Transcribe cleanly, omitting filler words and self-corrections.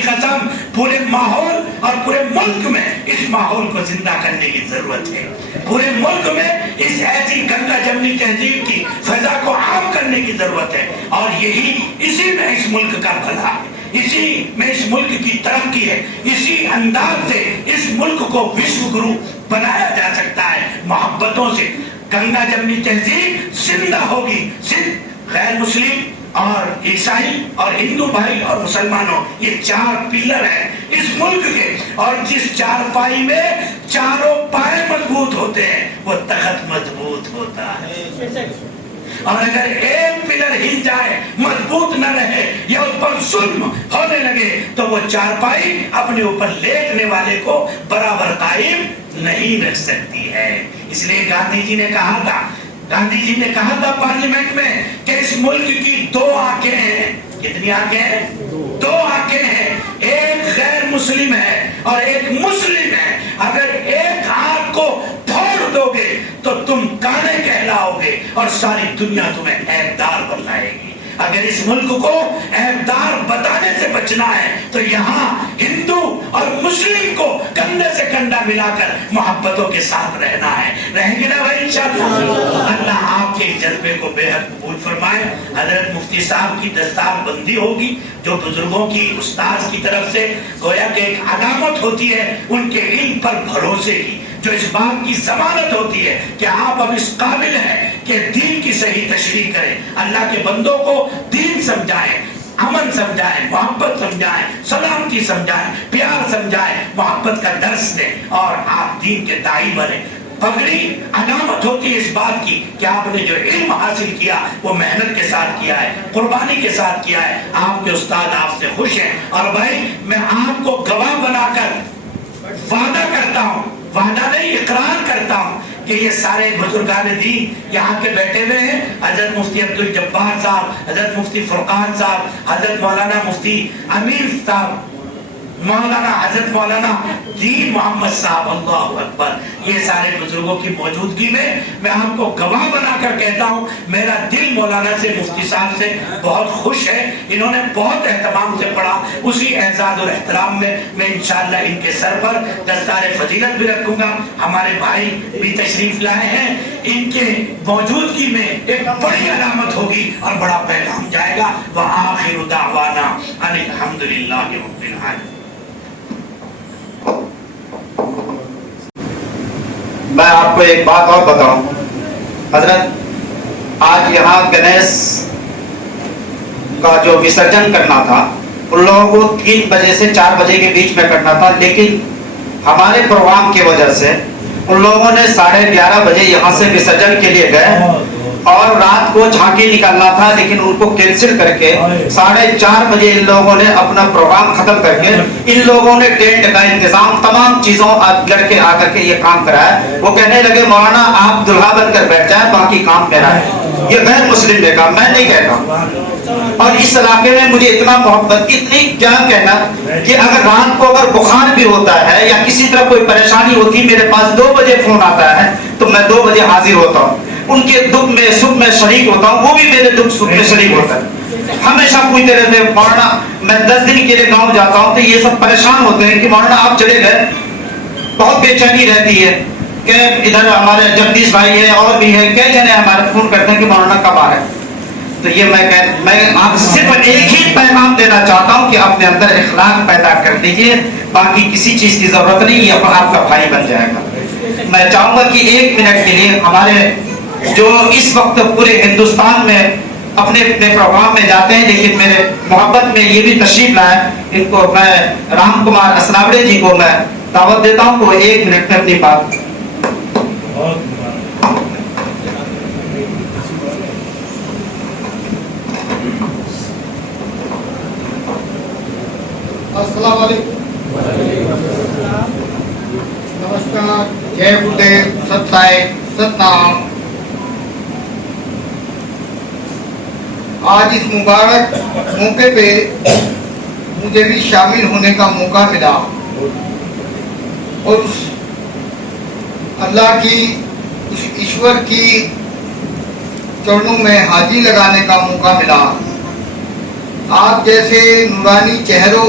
کی قسم پورے ماحول اور پورے ملک میں اس ماحول کو زندہ کرنے کی ضرورت ہے. پورے ملک میں اس ایسی گنگا جمنی تہذیب کی فضا کو عام کرنے کی ضرورت ہے. اور اسی میں اس ملک کا بھلا ہے, اسی میں اس ملک کی ترقی ہے. اسی انداز سے اس ملک کو وشو گرو بنایا جا سکتا ہے, محبتوں سے. گنگا جمنی تہذیب زندہ ہوگی صرف غیر مسلم اور عیسائی اور ہندو بھائی اور مسلمانوں, یہ 4 پلر ہیں اس ملک کے, اور جس چارپائی میں چاروں پائے مضبوط ہوتے ہیں وہ تخت مضبوط ہوتا ہے. اور اگر ایک پلر ہل جائے, مضبوط نہ رہے یا اس پر ظلم ہونے لگے, تو وہ چارپائی اپنے اوپر لیٹنے والے کو برابر قائم نہیں رکھ سکتی ہے. اس لیے گاندھی جی نے کہا تھا پارلیمنٹ میں کہ اس ملک کی 2 آنکھیں ہیں. کتنی آنکھیں ہیں؟ 2 آنکھیں ہیں. ایک غیر مسلم ہے اور ایک مسلم ہے. اگر ایک آنکھ کو پھوڑ دو گے تو تم کانے کہلاؤ گے اور ساری دنیا تمہیں عیبدار بتائے گی. اگر اس ملک کو عیبدار بتانے سے بچنا ہے تو یہاں ہندو اور مسلم کو کندھے سے کندھا ملا کر محبتوں کے ساتھ رہنا ہے. رہیں گے نا بھائی انشاءاللہ؟ اللہ آپ کے جذبے کو بے حد قبول فرمائے. حضرت مفتی صاحب کی دستار بندی ہوگی, جو بزرگوں کی استاذ کی طرف سے گویا کہ ایک علامت ہوتی ہے ان کے علم پر بھروسے کی, جو اس بات کی ضمانت ہوتی ہے کہ آپ اب اس قابل ہیں کہ دین کی صحیح تشریح کریں, اللہ کے بندوں کو دین سمجھائیں, امن سمجھائیں, محبت سمجھائیں, سلامتی سمجھائیں, پیار سمجھائیں, محبت کا درس دیں اور آپ دین کے داعی بنیں. پگڑی علامت ہوتی ہے اس بات کی کہ آپ نے جو علم حاصل کیا وہ محنت کے ساتھ کیا ہے, قربانی کے ساتھ کیا ہے. آپ کے استاد آپ سے خوش ہیں. اور بھائی میں آپ کو گواہ بنا کر وعدہ کرتا ہوں, وعدہ نہیں اقرار کرتا ہوں کہ یہ سارے بزرگان دین یہاں کے بیٹھے ہوئے ہیں. حضرت مفتی عبدالجبار صاحب, حضرت مفتی فرقان صاحب, حضرت مولانا مفتی امیر صاحب, مولانا حضرت مولانا دین محمد صاحب, اللہ اکبر, یہ سارے بزرگوں کی موجودگی میں آپ کو گواہ بنا کر کہتا ہوں میرا دل مولانا سے, مفتی صاحب سے بہت خوش ہے. انہوں نے بہت اہتمام سے پڑھا. اسی اعزاز اور احترام میں انشاءاللہ ان کے سر پر دستار فضیلت بھی رکھوں گا. ہمارے بھائی بھی تشریف لائے ہیں, ان کے موجودگی میں ایک بڑی علامت ہوگی اور بڑا پیغام جائے گا. وآخر دعوانا ان الحمدللہ رب العالمین. میں آپ کو ایک بات اور بتاؤں. حضرت آج یہاں گنیش کا جو وسرجن کرنا تھا ان لوگوں کو 3 بجے سے 4 بجے کے بیچ میں کرنا تھا, لیکن ہمارے پروگرام کی وجہ سے ان لوگوں نے 11:30 بجے یہاں سے وسرجن کے لیے گئے اور رات کو جھانکی نکالنا تھا, لیکن ان کو کینسل کر کے 4:30 بجے ان لوگوں نے اپنا پروگرام ختم کر کے ان لوگوں نے ٹینٹ کا انتظام تمام چیزوں لڑکے آ کر کے یہ کام کرایا. وہ کہنے لگے مولانا آپ دلہا بن کر بیٹھ جائیں, باقی کام میرا ہے. یہ غیر مسلم نے کہا, میں نہیں کہتا. اور اس علاقے میں مجھے اتنا محبت, اتنی کیا کہنا کہ اگر رات کو اگر بخار بھی ہوتا ہے یا کسی طرح کوئی پریشانی ہوتی, میرے پاس 2 بجے فون آتا ہے تو میں 2 بجے حاضر ہوتا ہوں. ان کے دکھ میں سکھ میں شریک ہوتا ہوں, وہ بھی میرے دکھ سکھ میں شریک ہوتا ہے. ہمیشہ پوچھتے رہتے ہیں مولانا, میں 10 دن کے لیے گاؤں جاتا ہوں تو یہ سب پریشان ہوتے ہیں کہ مولانا آپ چلے گئے. بہت بے چینی رہتی ہے کہ ادھر ہمارے جگدیش بھائی ہے اور بھی ہے, کئی جنے ہمارے فون کرتے ہیں کہ مولانا کب آ رہے ہیں. تو یہ میں آپ صرف ایک ہی پیغام دینا چاہتا ہوں کہ اپنے اندر اخلاق پیدا کر دیجیے, باقی کسی چیز کی ضرورت نہیں, یہ آپ کا بھائی بن جائے گا. میں چاہوں گا کہ 1 منٹ کے لیے ہمارے جو اس وقت پورے ہندوستان میں اپنے اپنے پروگرام میں جاتے ہیں لیکن میرے محبت میں یہ بھی تشریف لائے, ان کو میں رام کمار اسناوڑے جی کو میں دعوت دیتا ہوں کہ وہ 1 منٹ میں اپنی بات. السلام علیکم. نمسکار, جے گردیو, ست سائے, ستنام. آج اس مبارک موقع پہ مجھے بھی شامل ہونے کا موقع ملا اور اللہ کی ایشور کی چرنوں میں حاضری لگانے کا موقع ملا. آپ جیسے نورانی چہروں